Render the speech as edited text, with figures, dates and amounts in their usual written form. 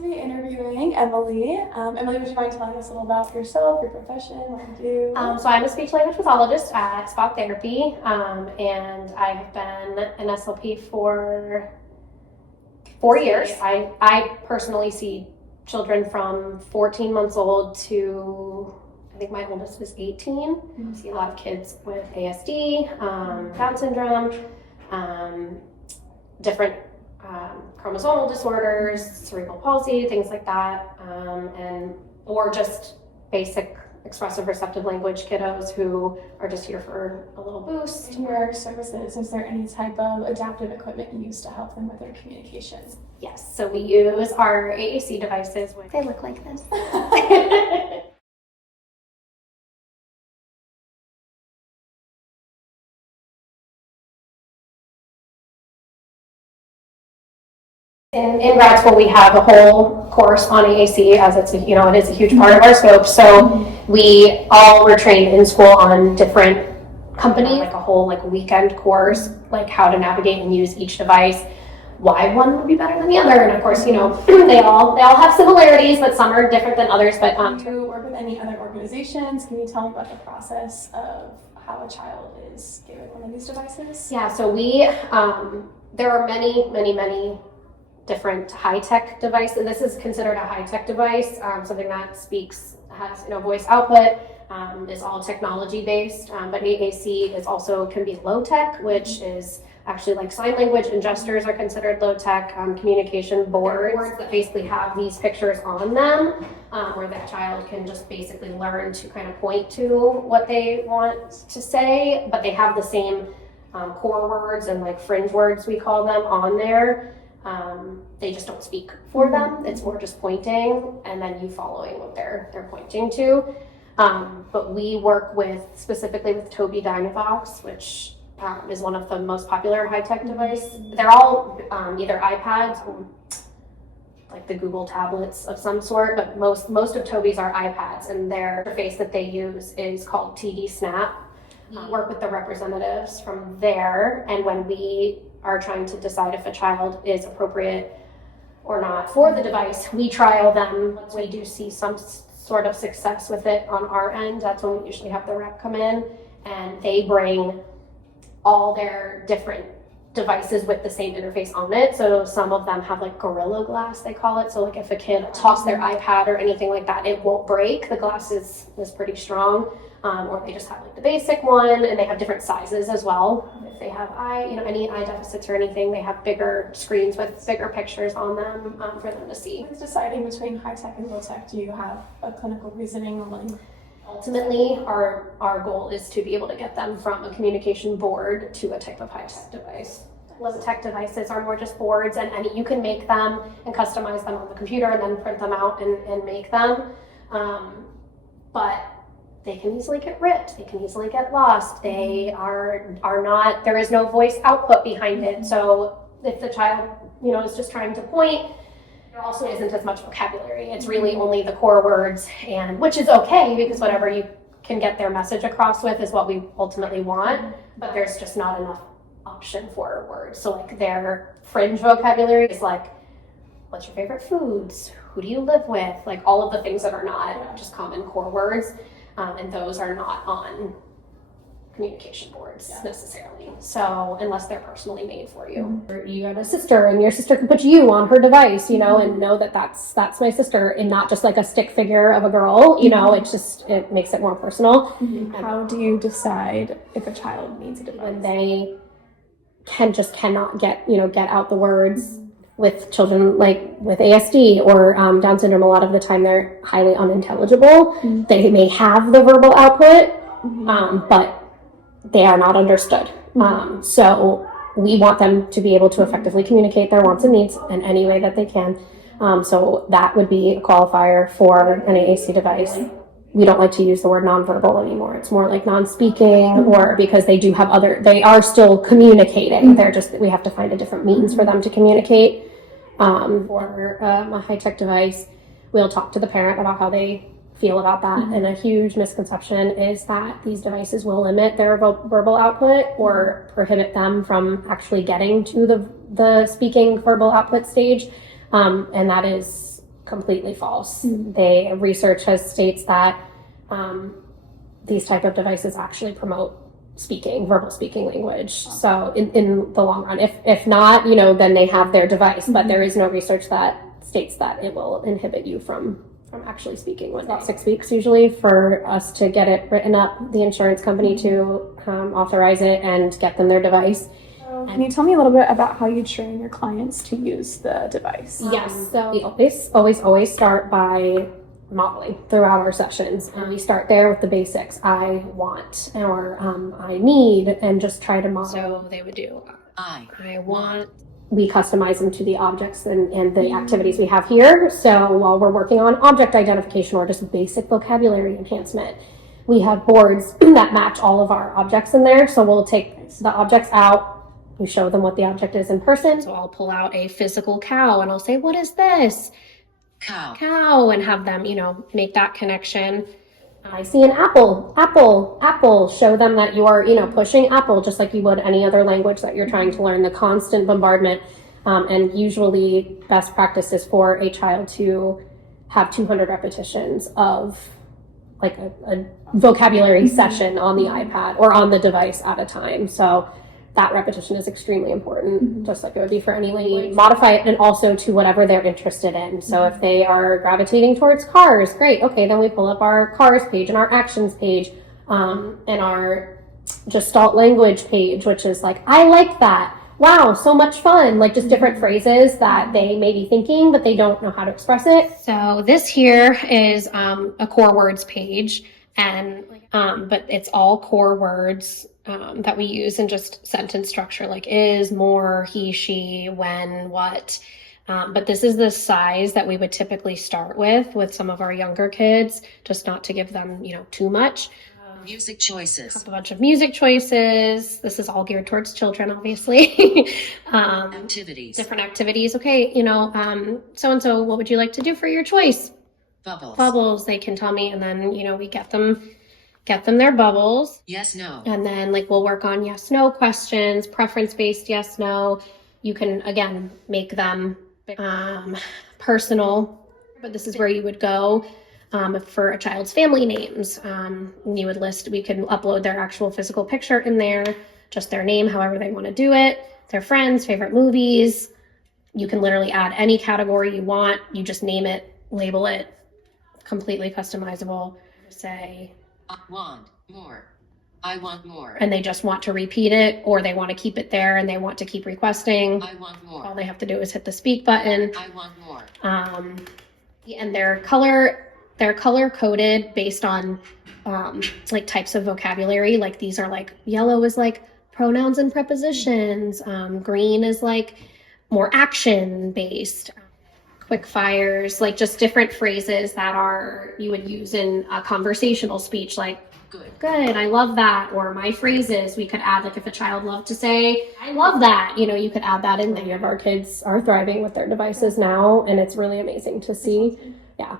to be interviewing Emily. Emily, would you mind telling us a little about yourself, your profession, what you do? So I'm a speech language pathologist at Spot Therapy, and I've been an SLP for 4 years. I personally see children from 14 months old to, I think my oldest is 18. I see a lot of kids with ASD, Down syndrome, different chromosomal disorders, cerebral palsy, things like that, or just basic expressive receptive language kiddos who are just here for a little boost. In your services, is there any type of adaptive equipment you use to help them with their communication? Yes, so we use our AAC devices. They look like this. In grad school, we have a whole course on AAC, as it's it is a huge part of our scope. So we all were trained in school on different companies, like a whole weekend course, like how to navigate and use each device, why one would be better than the other, and of course, they all have similarities, but some are different than others. But do you work with any other organizations? Can you tell me about the process of how a child is given one of these devices? Yeah, so there are many different high-tech devices. This is considered a high-tech device, something that has voice output, is all technology-based, but AAC can be low-tech, which is actually like sign language and gestures are considered low-tech. Communication boards that basically have these pictures on them, where the child can just basically learn to kind of point to what they want to say, but they have the same core words and fringe words, we call them, on there. They just don't speak for them. It's more just pointing and then you following what they're pointing to. But we work specifically with Tobii Dynavox, which is one of the most popular high-tech devices. They're all either iPads or like the Google tablets of some sort, but most of Tobii's are iPads, and their interface that they use is called TD Snap. Work with the representatives from there, and when we are trying to decide if a child is appropriate or not for the device, we trial them. Once we do see some sort of success with it on our end, that's when we usually have the rep come in, and they bring all their different devices with the same interface on it. So some of them have Gorilla Glass, they call it. So if a kid tossed their iPad or anything like that, it won't break. The glass is pretty strong. Or they just have the basic one, and they have different sizes as well. If they have any eye deficits or anything, they have bigger screens with bigger pictures on them for them to see. With deciding between high tech and low tech, do you have a clinical reasoning on? Ultimately, our goal is to be able to get them from a communication board to a type of high tech device. Low tech devices are more just boards, and you can make them and customize them on the computer and then print them out and make them. But they can easily get ripped. They can easily get lost. They are not. There is no voice output behind it. So if the child, is just trying to point, there also isn't as much vocabulary. It's really only the core words, and which is okay because whatever you can get their message across with is what we ultimately want. But there's just not enough option for words. So their fringe vocabulary is what's your favorite foods? Who do you live with? All of the things that are not just common core words. And those are not on communication boards necessarily. So unless they're personally made for you. You have a sister, and your sister can put you on her device, and know that that's my sister, and not just a stick figure of a girl. It makes it more personal. How do you decide if a child needs a device? When they cannot get out the words. With children with ASD or Down syndrome, a lot of the time they're highly unintelligible. They may have the verbal output, but they are not understood. So we want them to be able to effectively communicate their wants and needs in any way that they can. So that would be a qualifier for an AAC device. We don't like to use the word nonverbal anymore. It's more non-speaking, or because they are still communicating. They're we have to find a different means for them to communicate. For a high-tech device, we'll talk to the parent about how they feel about that. And a huge misconception is that these devices will limit their verbal output or prohibit them from actually getting to the speaking verbal output stage. And that is completely false. Mm-hmm. Research states that these type of devices actually promote verbal speaking language. So in the long run, if not, then they have their device, but there is no research that states that it will inhibit you from actually speaking. It's about 6 weeks usually for us to get it written up, the insurance company to authorize it and get them their device. Can you tell me a little bit about how you train your clients to use the device? Yes, so we always start by modeling throughout our sessions. We start there with the basics. I want, or I need, and just try to model. So they would do, I want. We customize them to the objects and the activities we have here. So while we're working on object identification or just basic vocabulary enhancement, we have boards that match all of our objects in there. So we'll take the objects out. We show them what the object is in person. So I'll pull out a physical cow and I'll say, what is this? Cow, and have them, make that connection. I see an apple, show them that you are, pushing apple just like you would any other language that you're trying to learn, the constant bombardment. And usually best practice is for a child to have 200 repetitions of like a vocabulary session on the iPad or on the device at a time. So that repetition is extremely important, just like it would be for any language. Modify it and also to whatever they're interested in. So if they are gravitating towards cars, great. Okay, then we pull up our cars page and our actions page and our Gestalt language page, which is like, I like that. Wow, so much fun. Like just different phrases that they may be thinking, but they don't know how to express it. So this here is a core words page, and but it's all core words that we use in just sentence structure, like is, more, he, she, when, what. But this is the size that we would typically start with some of our younger kids, just not to give them, too much. Music choices. A bunch of music choices. This is all geared towards children, obviously. Activities. Different activities. Okay, so-and-so, what would you like to do for your choice? Bubbles, they can tell me, and then, we get them their bubbles. Yes, no. And then we'll work on yes, no questions, preference-based yes, no. You can, again, make them personal, but this is where you would go for a child's family names. You would we can upload their actual physical picture in there, just their name, however they want to do it, their friends, favorite movies. You can literally add any category you want. You just name it, label it, completely customizable. Say, I want more. I want more. And they just want to repeat it, or they want to keep it there and they want to keep requesting. I want more. All they have to do is hit the speak button. I want more. And they're color coded based on types of vocabulary. Like these are yellow is pronouns and prepositions. Green is more action based. Quick fires, just different phrases that you would use in a conversational speech, good, I love that. Or my phrases, we could add, if a child loved to say, I love that, you could add that in. Many of our kids are thriving with their devices now, and it's really amazing to see. Yeah.